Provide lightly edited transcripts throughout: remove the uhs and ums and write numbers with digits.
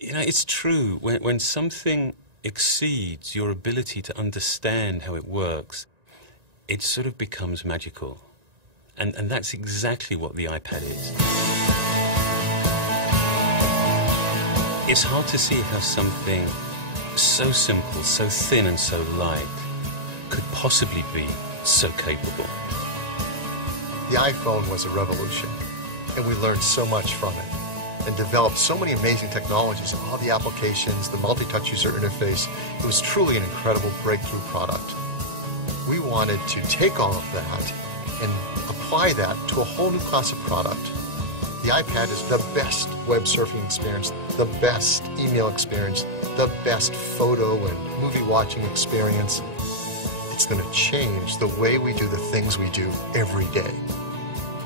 It's true. When something exceeds your ability to understand how it works, it sort of becomes magical. And that's exactly what the iPad is. It's hard to see how something so simple, so thin and so light could possibly be so capable. The iPhone was a revolution, and we learned so much from it and developed so many amazing technologies, all the applications, the multi-touch user interface. It was truly an incredible breakthrough product. We wanted to take all of that and apply that to a whole new class of product. The iPad is the best web surfing experience, the best email experience, the best photo and movie watching experience. It's going to change the way we do the things we do every day.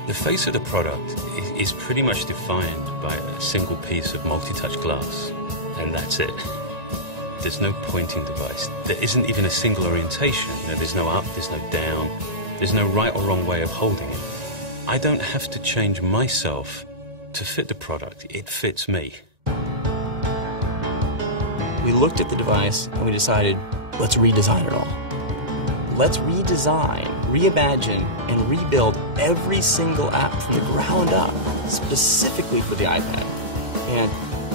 The face of the product is pretty much defined by a single piece of multi-touch glass, and that's it. There's no pointing device. There isn't even a single orientation. There's no up, there's no down, there's no right or wrong way of holding it. I don't have to change myself to fit the product. It fits me. We looked at the device and we decided, let's redesign it all. Let's redesign, reimagine, and rebuild every single app from the ground up, specifically for the iPad. And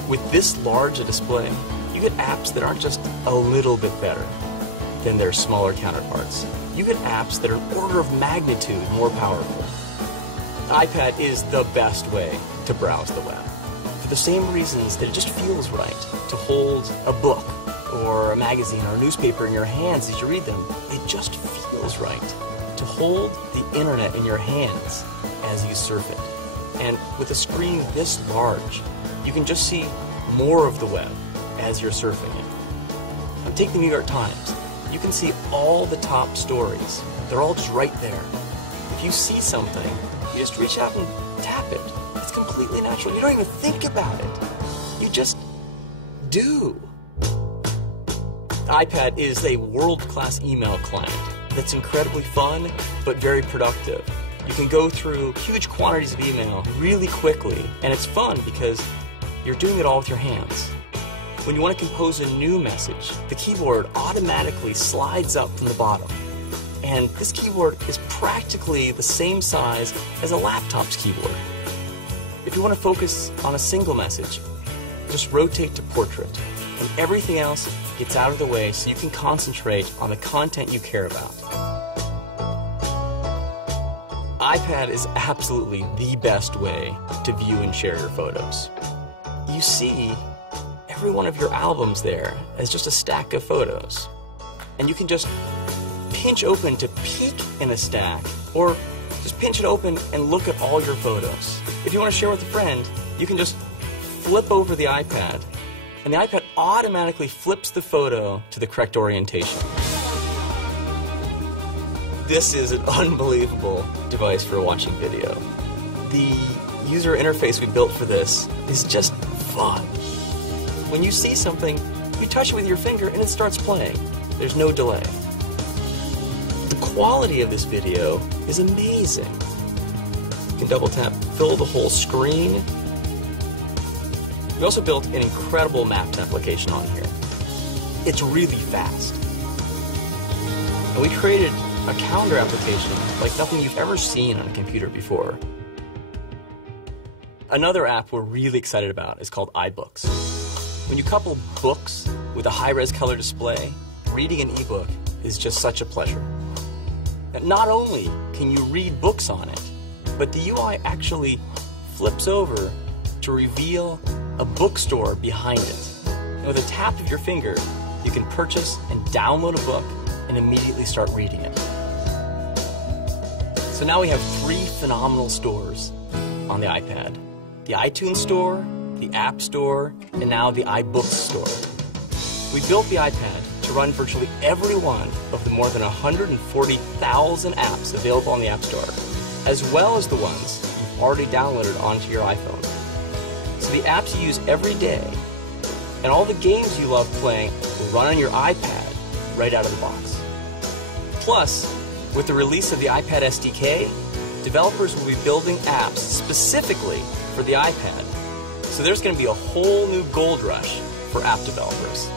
with this large a display, you get apps that aren't just a little bit better than their smaller counterparts. You get apps that are an order of magnitude more powerful. The iPad is the best way to browse the web, for the same reasons that it just feels right to hold a book or a magazine or a newspaper in your hands as you read them. It just feels right to hold the internet in your hands as you surf it. And with a screen this large, you can just see more of the web as you're surfing it. And take the New York Times. You can see all the top stories. They're all just right there. If you see something, you just reach out and tap it. It's completely natural. You don't even think about it. You just do. The iPad is a world-class email client that's incredibly fun, but very productive. You can go through huge quantities of email really quickly, and it's fun because you're doing it all with your hands. When you want to compose a new message, the keyboard automatically slides up from the bottom. And this keyboard is practically the same size as a laptop's keyboard. If you want to focus on a single message, just rotate to portrait, and everything else gets out of the way so you can concentrate on the content you care about. iPad is absolutely the best way to view and share your photos. You see every one of your albums there as just a stack of photos. And you can just pinch open to peek in a stack, or just pinch it open and look at all your photos. If you want to share with a friend, you can just flip over the iPad, and the iPad automatically flips the photo to the correct orientation. This is an unbelievable device for watching video. The user interface we built for this is just fun. When you see something, you touch it with your finger and it starts playing. There's no delay. The quality of this video is amazing. You can double tap, fill the whole screen. We also built an incredible Maps application on here. It's really fast. And we created a calendar application like nothing you've ever seen on a computer before. Another app we're really excited about is called iBooks. When you couple books with a high-res color display, reading an ebook is just such a pleasure. And not only can you read books on it, but the UI actually flips over to reveal a bookstore behind it. And with a tap of your finger, you can purchase and download a book and immediately start reading it. So now we have 3 phenomenal stores on the iPad. The iTunes Store, the App Store, and now the iBooks Store. We built the iPad to run virtually every one of the more than 140,000 apps available on the App Store, as well as the ones you've already downloaded onto your iPhone. So the apps you use every day and all the games you love playing will run on your iPad right out of the box. Plus, with the release of the iPad SDK, developers will be building apps specifically for the iPad So there's going to be a whole new gold rush for app developers.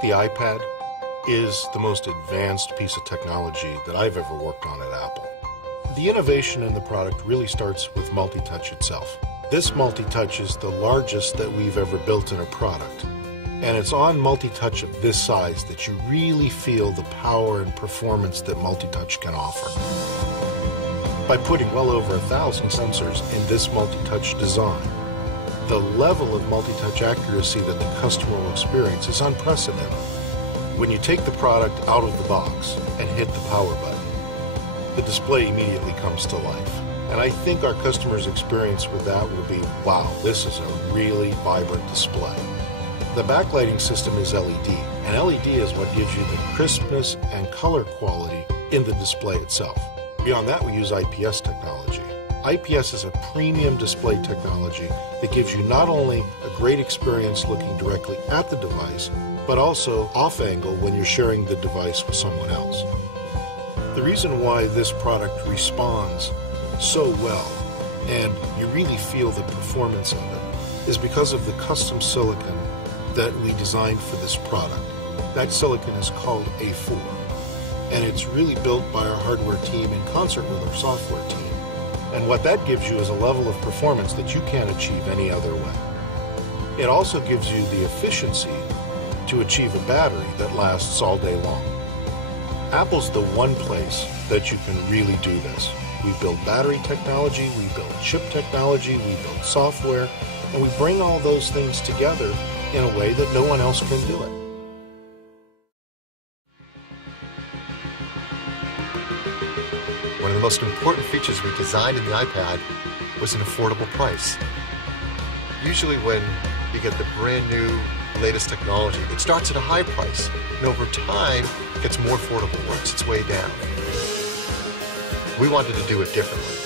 The iPad is the most advanced piece of technology that I've ever worked on at Apple. The innovation in the product really starts with multi-touch itself. This multi-touch is the largest that we've ever built in a product. And it's on multi-touch of this size that you really feel the power and performance that multi-touch can offer. By putting well over 1,000 sensors in this multi-touch design, the level of multi-touch accuracy that the customer will experience is unprecedented. When you take the product out of the box and hit the power button, the display immediately comes to life. And I think our customers' experience with that will be, wow, this is a really vibrant display. The backlighting system is LED, and LED is what gives you the crispness and color quality in the display itself. Beyond that, we use IPS technology. IPS is a premium display technology that gives you not only a great experience looking directly at the device, but also off-angle when you're sharing the device with someone else. The reason why this product responds so well, and you really feel the performance of it, is because of the custom silicon that we designed for this product. That silicon is called A4, and it's really built by our hardware team in concert with our software team. And what that gives you is a level of performance that you can't achieve any other way. It also gives you the efficiency to achieve a battery that lasts all day long. Apple's the one place that you can really do this. We build battery technology, we build chip technology, we build software, and we bring all those things together in a way that no one else can do it. One of the most important features we designed in the iPad was an affordable price. Usually when you get the brand new, latest technology, it starts at a high price, and over time, it gets more affordable, works its way down. We wanted to do it differently.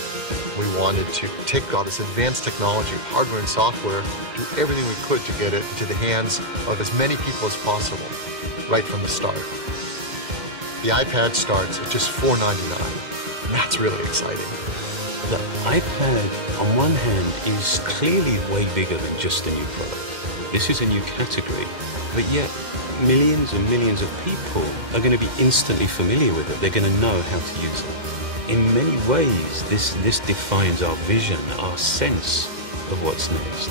We wanted to take all this advanced technology, hardware and software, do everything we could to get it into the hands of as many people as possible, right from the start. The iPad starts at just $4.99. That's really exciting. The iPad, on one hand, is clearly way bigger than just a new product. This is a new category, but yet millions and millions of people are going to be instantly familiar with it. They're going to know how to use it. In many ways, this defines our vision, our sense of what's next.